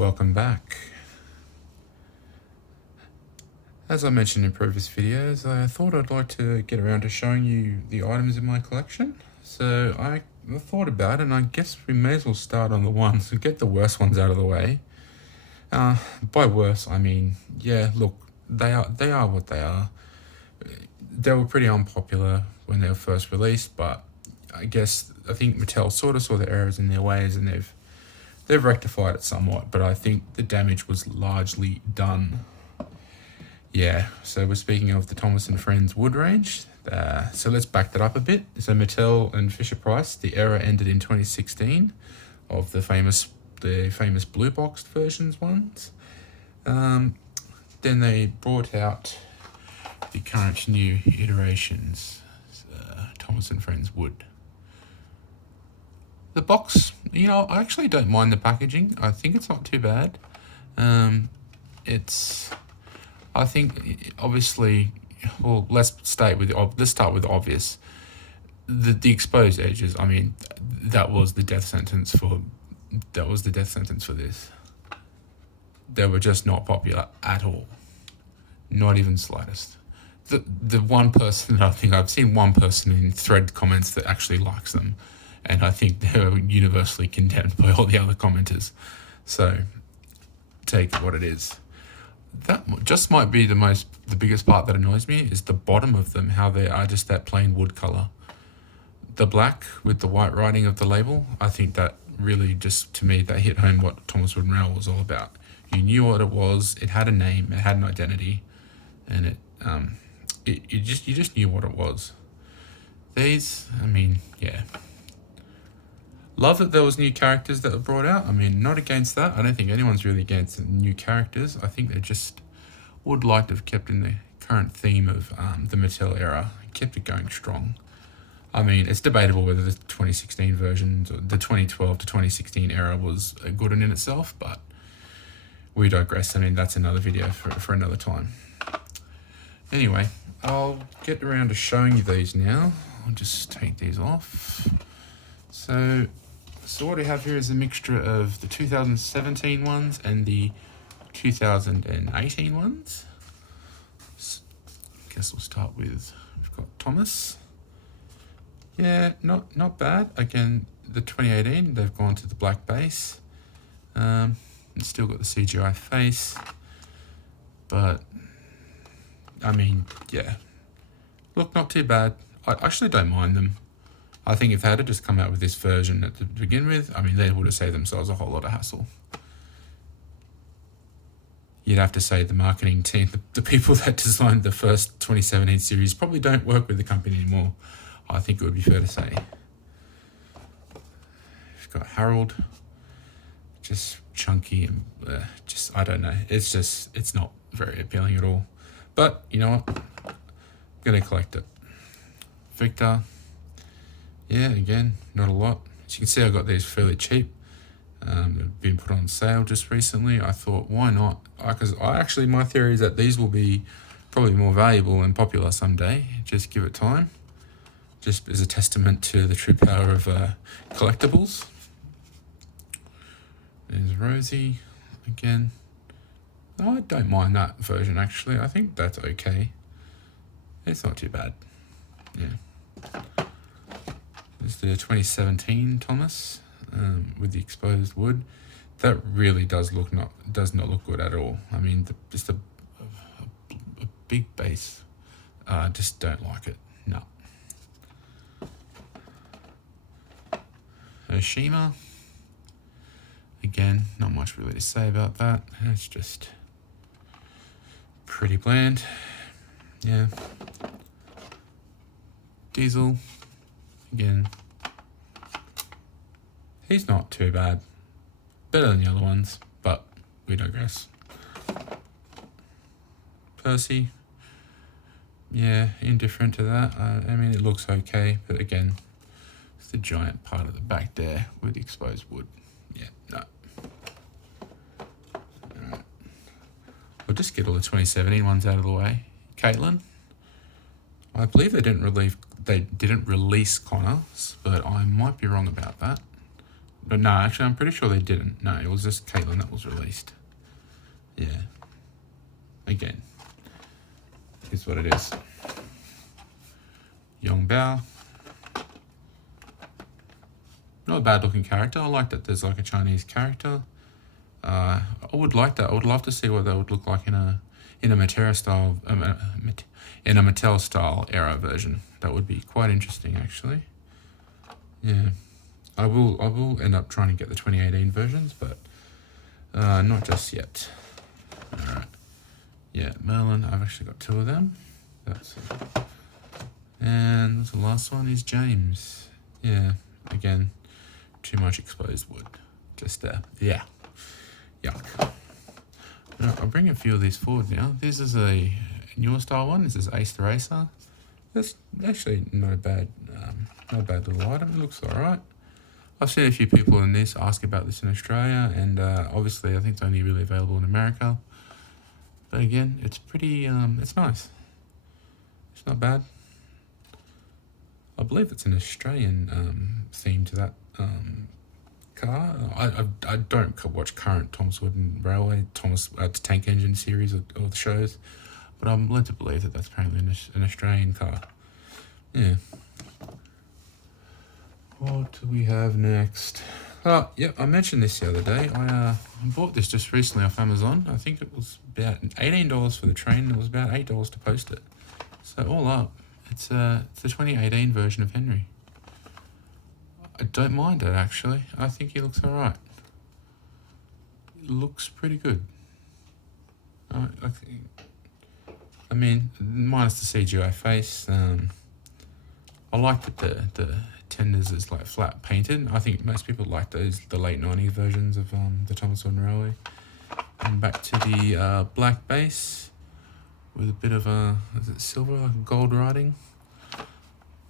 Welcome back. As I mentioned in previous videos, I thought I'd like to get around to showing you the items in my collection. So I thought about it, and I guess we may as well start on the ones and get the worst ones out of the way. By worse, I mean, yeah, look, they are what they are. They were pretty unpopular when they were first released, but I think Mattel sort of saw the errors in their ways, and they've rectified it somewhat, but I think the damage was largely done. Yeah, so we're speaking of the Thomas & Friends wood range. So let's back that up a bit. So Mattel and Fisher-Price, the era ended in 2016 of the famous blue boxed versions ones. Then they brought out the current new iterations, Thomas & Friends wood. The box, I actually don't mind the packaging. I think it's not too bad. I think, obviously, well, let's start with the obvious. The exposed edges. I mean, that was the death sentence for this. They were just not popular at all, not even slightest. The one person that I think I've seen one person in thread comments that actually likes them, and I think they're universally condemned by all the other commenters. So take what it is. That just might be the biggest part that annoys me is the bottom of them, how they are just that plain wood color. The black with the white writing of the label, I think that really just, to me, that hit home what Thomas Wood & Rail was all about. You knew what it was, it had a name, it had an identity, and you just knew what it was. These, I mean, yeah. Love that there was new characters that were brought out. I mean, not against that. I don't think anyone's really against new characters. I think they just would like to have kept in the current theme of the Mattel era, kept it going strong. I mean, it's debatable whether the 2016 versions or the 2012 to 2016 era was a good one in itself, but we digress. I mean, that's another video for another time. Anyway, I'll get around to showing you these now. I'll just take these off. So what we have here is a mixture of the 2017 ones and the 2018 ones. So I guess we'll start with, we've got Thomas. Yeah, not bad. Again, the 2018, they've gone to the black base. And still got the CGI face. But, I mean, yeah. Look, not too bad. I actually don't mind them. I think if they had just come out with this version to begin with, I mean, they would have saved themselves a whole lot of hassle. You'd have to say the marketing team, the people that designed the first 2017 series probably don't work with the company anymore. I think it would be fair to say. We've got Harold, just chunky and I don't know. It's not very appealing at all. But, you know what? I'm going to collect it. Victor. Yeah, again, not a lot. As you can see, I got these fairly cheap. They've been put on sale just recently. I thought, why not? Because my theory is that these will be probably more valuable and popular someday. Just give it time. Just as a testament to the true power of collectibles. There's Rosie again. I don't mind that version, actually. I think that's okay. It's not too bad. Yeah. This is the 2017 Thomas with the exposed wood. That really does not look good at all. I mean, just a big base. Just don't like it. No. Hiroshima. Again, not much really to say about that. It's just pretty bland. Yeah. Diesel. Again, he's not too bad. Better than the other ones, but we digress. Percy. Yeah, indifferent to that. I mean, it looks okay, but again, it's the giant part of the back there with the exposed wood. Yeah, no. Alright. We'll just get all the 2017 ones out of the way. Caitlin. I believe they didn't release Connor, but I might be wrong about that. No, actually, I'm pretty sure they didn't. No, it was just Caitlyn that was released. Yeah. Again, here's what it is. Yong Bao. Not a bad looking character. I like that there's like a Chinese character. I would like that. I would love to see what that would look like in a Mattel style, in a Mattel style era version. That would be quite interesting, actually. Yeah, I will end up trying to get the 2018 versions, but not just yet. All right. Yeah, Merlin. I've actually got 2 of them. That's it. And the last one is James. Yeah, again, too much exposed wood. Just yeah, yuck. I'll bring a few of these forward now. This is a newer style one. This is Ace the Racer. That's actually not a bad little item. It looks alright. I've seen a few people in this ask about this in Australia, and obviously I think it's only really available in America. But again, it's pretty, it's nice. It's not bad. I believe it's an Australian theme to that car. I don't watch current Thomas Wooden Railway, Tank Engine series or the shows, but I'm led to believe that that's apparently an Australian car. Yeah. What do we have next? Oh, yeah, I mentioned this the other day. I bought this just recently off Amazon. I think it was about $18 for the train. It was about $8 to post it. So all up, it's the 2018 version of Henry. I don't mind it, actually. I think he looks alright. It looks pretty good. I mean, minus the CGI face. I like that the tenders is like flat painted. I think most people like the late 90s versions of the Thomas Wooden Railway. And back to the black base with a bit of is it silver, like gold writing?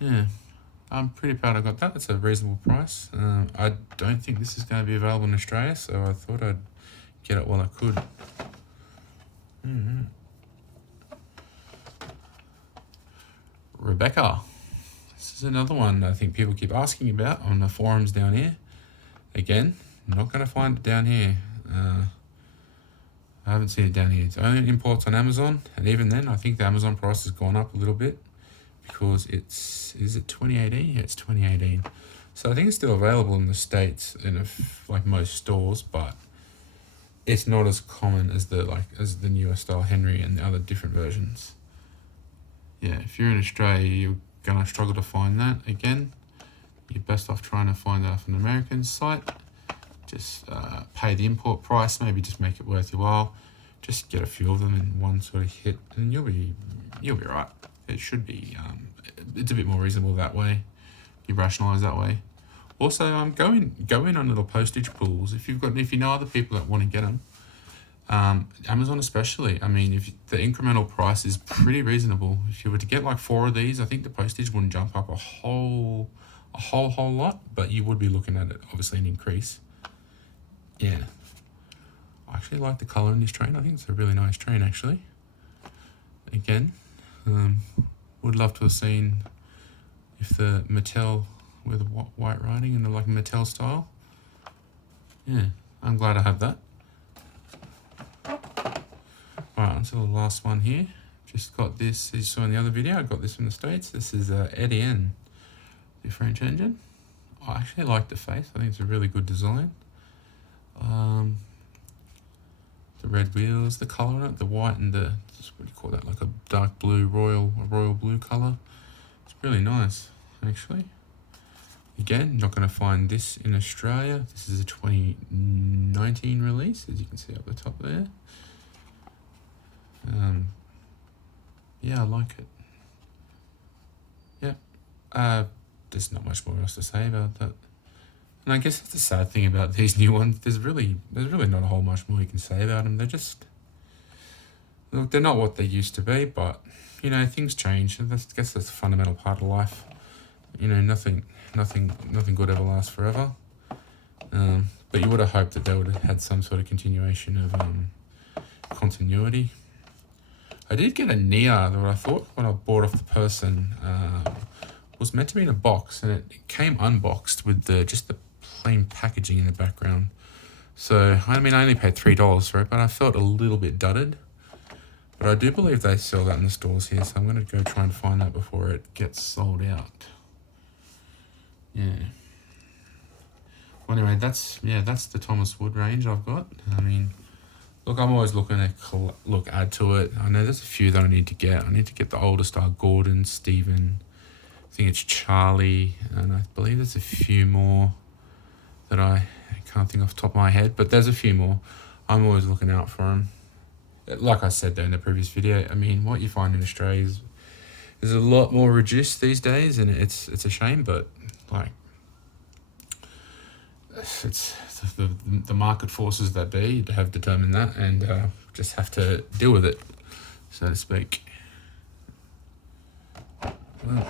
Yeah, I'm pretty proud I got that. That's a reasonable price. I don't think this is going to be available in Australia, so I thought I'd get it while I could. Mm-hmm. Rebecca. This is another one I think people keep asking about on the forums down here. Again, not going to find it down here. I haven't seen it down here. It's only imports on Amazon, and even then, I think the Amazon price has gone up a little bit because is it 2018? Yeah, it's 2018. So I think it's still available in the States in like most stores, but it's not as common as the newer style Henry and the other different versions. Yeah, if you're in Australia, you're gonna struggle to find that. Again, you're best off trying to find that off an American site. Just pay the import price, maybe just make it worth your while. Just get a few of them in one sort of hit, and you'll be right. It should be. It's a bit more reasonable that way. You rationalise that way. Also, go in on little postage pools if you know other people that want to get them. Amazon especially. I mean, if the incremental price is pretty reasonable. If you were to get like 4 of these, I think the postage wouldn't jump up a whole lot, but you would be looking at it obviously an increase. Yeah, I actually like the colour in this train. I think it's a really nice train actually. Again, would love to have seen if the Mattel with white writing and the like Mattel style. Yeah, I'm glad I have that. Alright, on to the last one here. Just got this, as you saw in the other video, I got this from the States. This is Etienne, the French engine. I actually like the face. I think it's a really good design. The red wheels, the colour on it, the white and what do you call that, like a dark blue, royal blue colour. It's really nice, actually. Again, not going to find this in Australia. This is a 2019 release, as you can see up the top there. Yeah, I like it. Yeah. There's not much more else to say about that. And I guess that's the sad thing about these new ones. There's really not a whole much more you can say about them. They're not what they used to be, but things change. I guess that's a fundamental part of life. Nothing good ever lasts forever. But you would have hoped that they would have had some sort of continuation of continuity. I did get a Nia that I thought when I bought off the person was meant to be in a box, and it came unboxed with just the plain packaging in the background. So, I mean, I only paid $3 for it, but I felt a little bit dudded. But I do believe they sell that in the stores here, so I'm going to go try and find that before it gets sold out. Yeah. Well, anyway, that's the Thomas Wood range I've got. I mean, look, I'm always looking to add to it. I know there's a few that I need to get. I need to get the older star, Gordon, Stephen. I think it's Charlie, and I believe there's a few more that I can't think off the top of my head, but there's a few more. I'm always looking out for them. Like I said there in the previous video, I mean, what you find in Australia is a lot more reduced these days, and it's a shame, but like, it's the market forces that be have determined that, and just have to deal with it, so to speak. Well,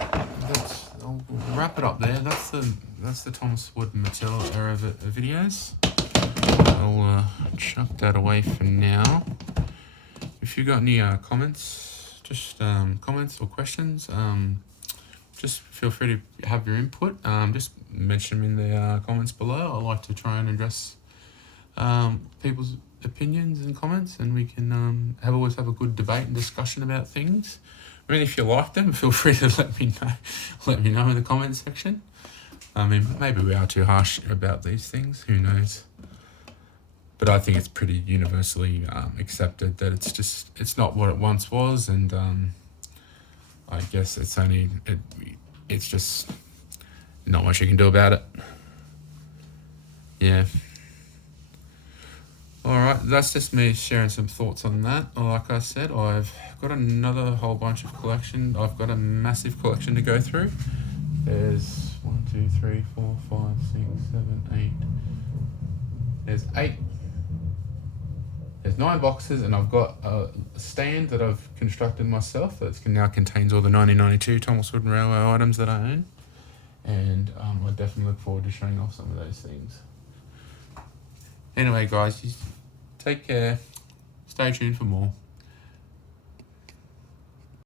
I'll wrap it up there. That's the Thomas Wood Mattel era videos. I'll chuck that away for now. If you got any comments, just comments or questions, just feel free to have your input. Just mention them in the comments below. I like to try and address people's opinions and comments, and we can always have a good debate and discussion about things. I mean, if you like them, feel free to let me know. Let me know in the comments section. I mean, maybe we are too harsh about these things. Who knows? But I think it's pretty universally accepted that it's not what it once was, and I guess it's just not much you can do about it. Yeah. Alright, that's just me sharing some thoughts on that. Like I said, I've got another whole bunch of collection. I've got a massive collection to go through. There's 1, 2, 3, 4, 5, 6, 7, 8. There's 8. There's 9 boxes, and I've got a stand that I've constructed myself that now contains all the 1992 Thomas Wood and Railway items that I own. And I definitely look forward to showing off some of those things. Anyway, guys, take care. Stay tuned for more.